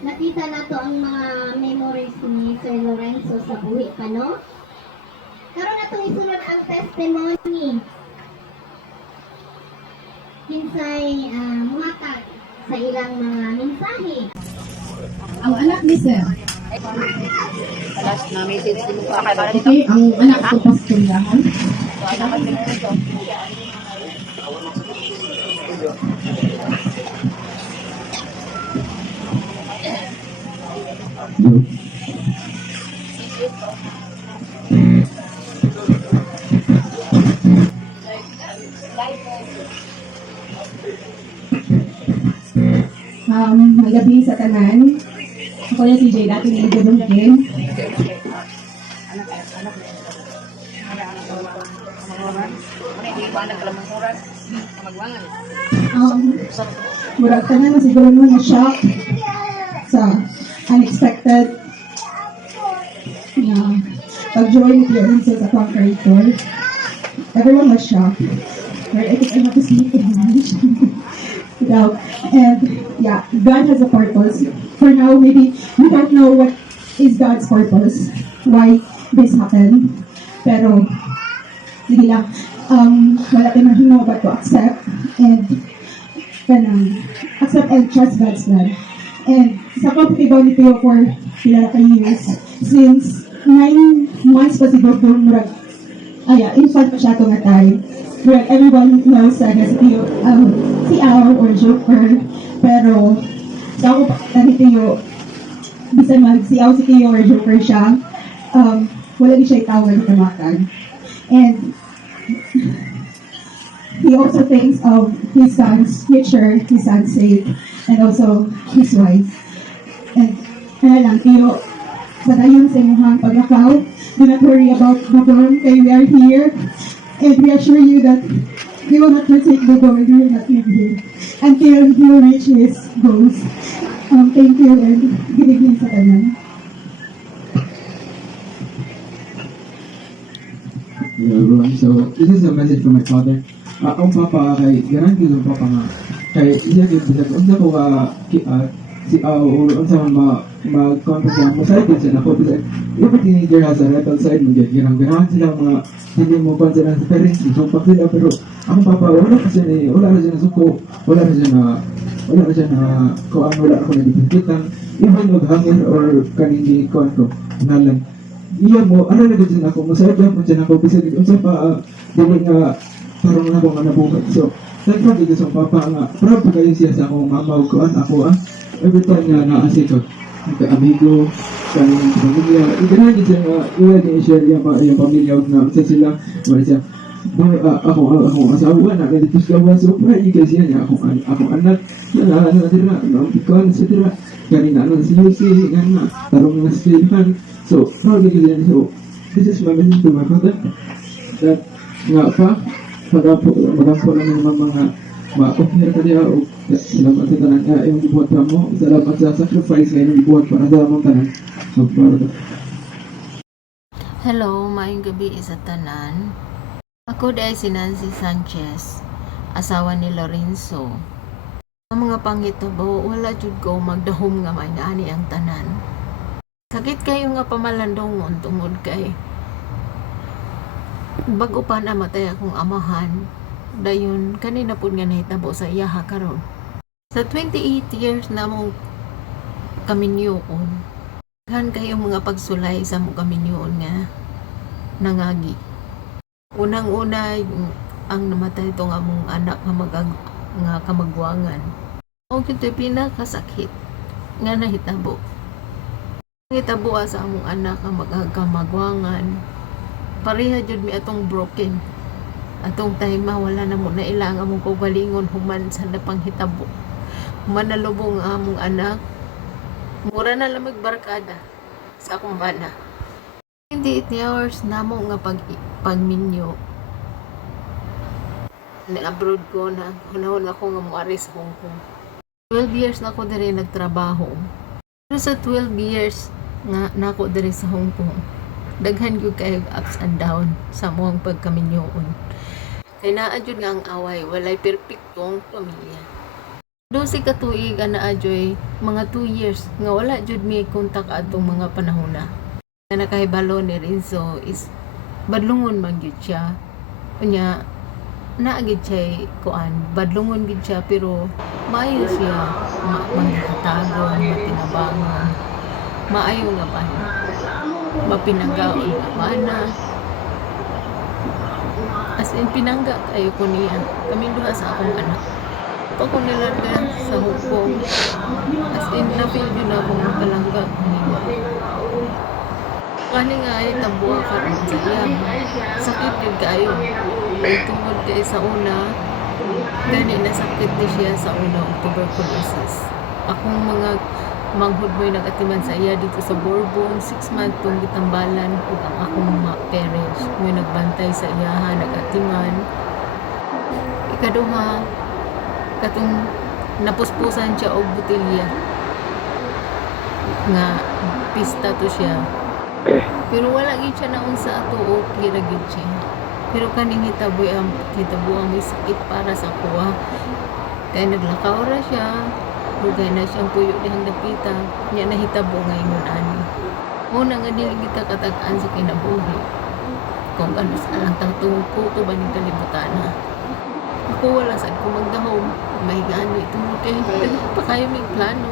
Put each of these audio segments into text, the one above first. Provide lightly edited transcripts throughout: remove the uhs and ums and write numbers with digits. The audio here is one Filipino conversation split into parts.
Nakita na to ang mga memories ni Sir Lorenzo sa buhi pa, no? Karon na itong isunod ang testimony. Kinsay muhatag sa ilang mga mensahe. Ang anak ni Sir. Last na message mo pa kay Okay, ang anak ko pastundahan. Magabi sa tanan. Ako yung TJ, dati nang gulong din. Kalamanghuran. Ano yung iba na kalamanghuran? Kamagwangan. Murag ka na siguro mo na-shock sa unexpected na pag-join with your insights at one creator. Everyone was shocked. Right? I think I have to sleep in lunch. Yeah. And yeah, God has a purpose. For now, maybe we don't know what is God's purpose, why this happened. Pero, sige lang, wala tayong mahimo but to accept and accept and trust God's plan. And sa comfortable ni Teo for pila ka years, since 9 months pa siguro doon, murag, infant pa siya itong time. Murag, everyone knows na si Teo, si Al or Joker, pero sa ako pa ni Teo, bisan mag-siaw si Teo or Joker siya, wala di siya itawag na tamakan. And he also thinks of his son's future, his son's sake, and also his wife. And lang, Teo, sa dayon sa inyong pagkakaw, do not worry about Bugong, kay we are here, and we assure you that we will not forsake Bugong, we will not leave him until he will reach his goals. Thank you, and good evening sa tanan. Hello everyone. So this is a message from my father. Ang papa kay garan gyud ang papa nga kay iya gyud bisag unsa ko si or unsa man mag-contact siya mo sa gyud siya nako bisag yung teenager has a rebel side mo gyud garan sila mga hindi mo consider sa parents so pa sila pero ang papa wala kasi wala na siya na suko wala na siya na ko ano wala ako na dipintitan even maghangin or kanindi ko nalan iya mo, ano na din ako, masaya mo dyan ako, bisa din, unsa pa, dili nga, parang na akong nabuhat. So, thankful dito sa papa nga, proud pa kayo siya sa akong mama o kuan, ako every time nga naasi ko, amigo, kanina pamilya, iganahan din siya nga, iwa din i-share yung pamilya, na sa sila, wala siya, akong asawa na dito sa gawa, so para i-guys yan, akong anak, na tira, ikaw sa tira, kanina na si Lucy, nga, tarong na sa tirahan. So, proud of you. So, this is my message to my father that nga pa, magampo namin ng mga ma-offer ka niya o salamat sa tanan nga yung ibuhat pa mo. Salamat sa sacrifice nga yung ibuhat para sa among tanan. So, proud of Hello, maayong gabi sa tanan. Ako dahil si Nancy Sanchez, asawa ni Lorenzo. Ang mga panghitabo, wala jud ko magdahom nga may naani ang tanan. Sakit kayo nga pamalandongon tungod kay bago pa namatay akong amahan dayon kanina pud nga nahitabo sa iyaha karon sa 28 years na mo kaminyoon kan kayo mga pagsulay sa mo kaminyoon nga nangagi unang-una ang namatay itong among anak nga kamagwangan o kito pinakasakit nga nahitabo ngitabuha sa among anak ang magkamagwangan pareha jud mi atong broken atong time wala na mo na ilang among kaugalingon human sa napanghitabo human nalubong ang among anak mura na lang magbarkada sa akong bana 28 hours namo nga pagminyo na-abroad ko na hunahon ako nga moari sa Hong Kong 12 years na ako diri nagtrabaho pero sa 12 years nga nako diri sa Hong Kong daghan gyud kay ups and down sa among pagkaminyoon kay naa jud nga ang away walay perpektong pamilya 12 ka tuig ana adyoy mga 2 years nga wala jud mi kontak atong mga panahona nga nakahibalo ni Renzo is badlungon man gyud siya unya naa gid siya kuan badlungon gid siya pero maayo siya manghatagon matinabangon maayo nga ba mapinanggaon nga mana as in pinangga kayo ko niya kami duha sa akong anak pag ko nilarga sa hukong as in na-feel yun na akong palangga niya kani nga ay tabuha ka rin sa iya sakit yun kayo ay tungod kayo sa una gani nasakit din siya sa una tuberculosis akong mga manghud mo'y nagatiman sa iya dito sa Bourbon. 6 months tong gitambalan ug ang akong mga parents mo'y nagbantay sa iyaha, nagatiman. Ikaduha, katong napuspusan siya og botelya nga pista to siya. Pero wala gid siya naon sa ato, okay ra gid siya. Pero kaning hitaboy ang may sakit para sa kuha. Kaya naglakaw ra siya. Dugay na siyang puyo dihang dapita. Nya nahitabo nga ingon ani. Una nga dili kita katag-an sa kinabuhi. Kung ano sa alang tangtong puto ba ning kalibutan na. Ako wala sad ko magdahom. Mahigaan ito mo kay pa kayo may plano.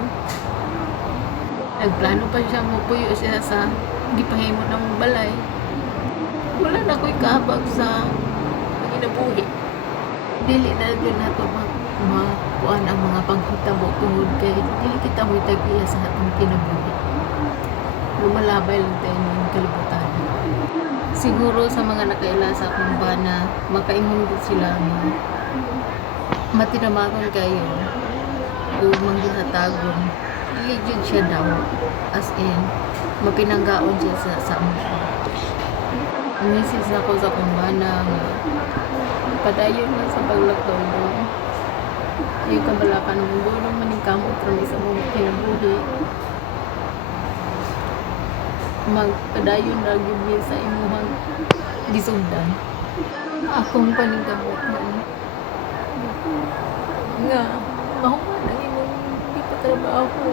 Nagplano pa siya mo puyo siya sa di pahimo ng balay. Wala na ko'y kabag sa kinabuhi. Dili na din nato makuan ang mga paghitabo tungod kay dili kita mo'y tagiya sa atong kinabuhi. Lumalabay lang tayo ng kalibutan. Siguro sa mga nakaila sa akong bana, makaingon din sila na matinamagon kayo o manggihatagon. Legit siya daw. As in, mapinanggaon siya sa mga. Message na ko sa kumbana nga padayon na sa paglaktaw mo. Yung kabalakan mo doon maning kamot from isa mong kinabuhi. Magpadayon na gyud sa imuhang gisugdan. Akong paningkamot man. Nga, mahuman ang imong ipatrabaho.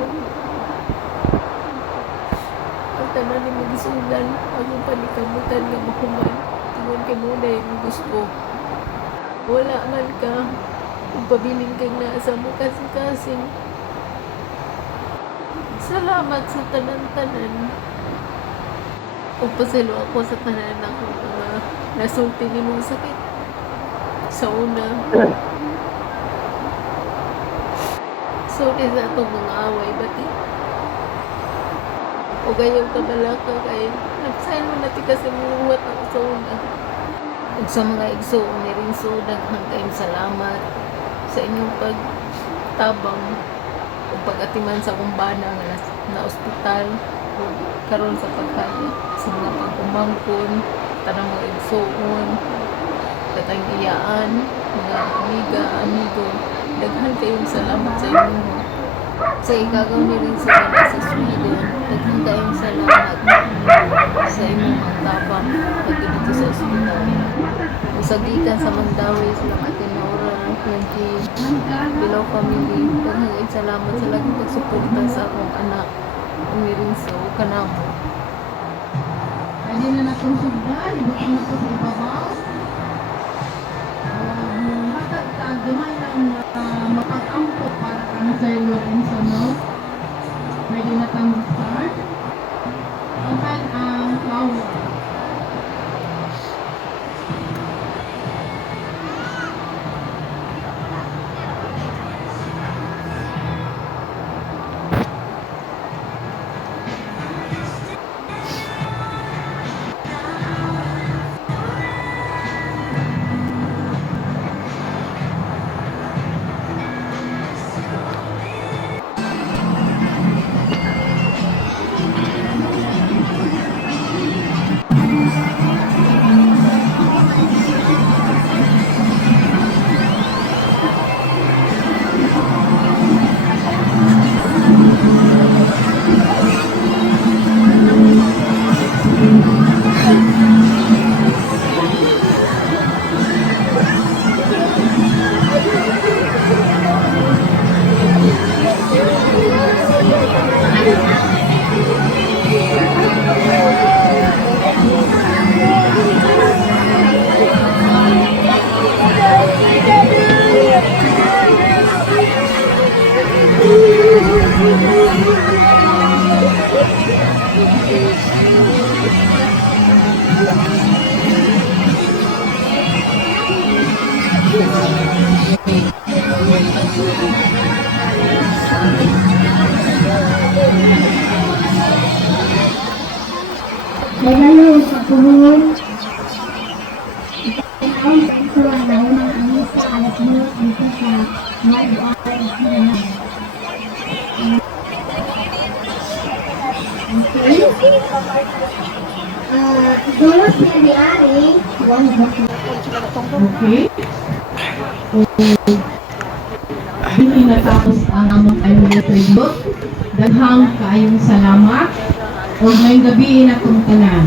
Ang tanan ni magisugdan, akong paningkamutan nga mahuman. Tungod kay mo na yung gusto. Wala man ka, kung pabiling kang nasa mo kasing-kasing. Salamat sa tanan-tanan. Pasalo ako sa tanan ako mga nasulti ni mong sakit sa una. Sorry sa itong mga away bati. O gayong kabalaka kay nagsayin mo natin kasi minuwat ako sa una. Ug sa mga igso ni Rinso, daghang kayong salamat sa inyong pagtabang o pag-atiman sa kumbana nga na ospital o karon sa pagkaya sa mga pag-umangkon, tanang mga igsoon, katang iyaan, mga amiga, amigo. Daghan kayong salamat sa inyo. Sa igagaw ni Rinso na sa Sweden, daghan kayong salamat sa inyong mga tabang pagdito sa ospital. Usagikan sa Mandawi, sa mga Tenora, Below family, daghan kayong salamat sa laging pagsuporta sa akong anak ni Rinso kanamo. Pwede na natong sugdan, ibig na ito sa ibabaw. Matag ka, gamay lang mapag-ampo para ka na sa Lorenzo, no? Pwede na tang start. Akan ang flower. Nagalo sa puhon. Ang ito ang naunang anis sa alas mo dito sa mga duwag na Dulo siya di ari, one book. Okay? Hindi natapos ang among anniversary book. Daghang kaayong salamat. O may gabi na kong tanan.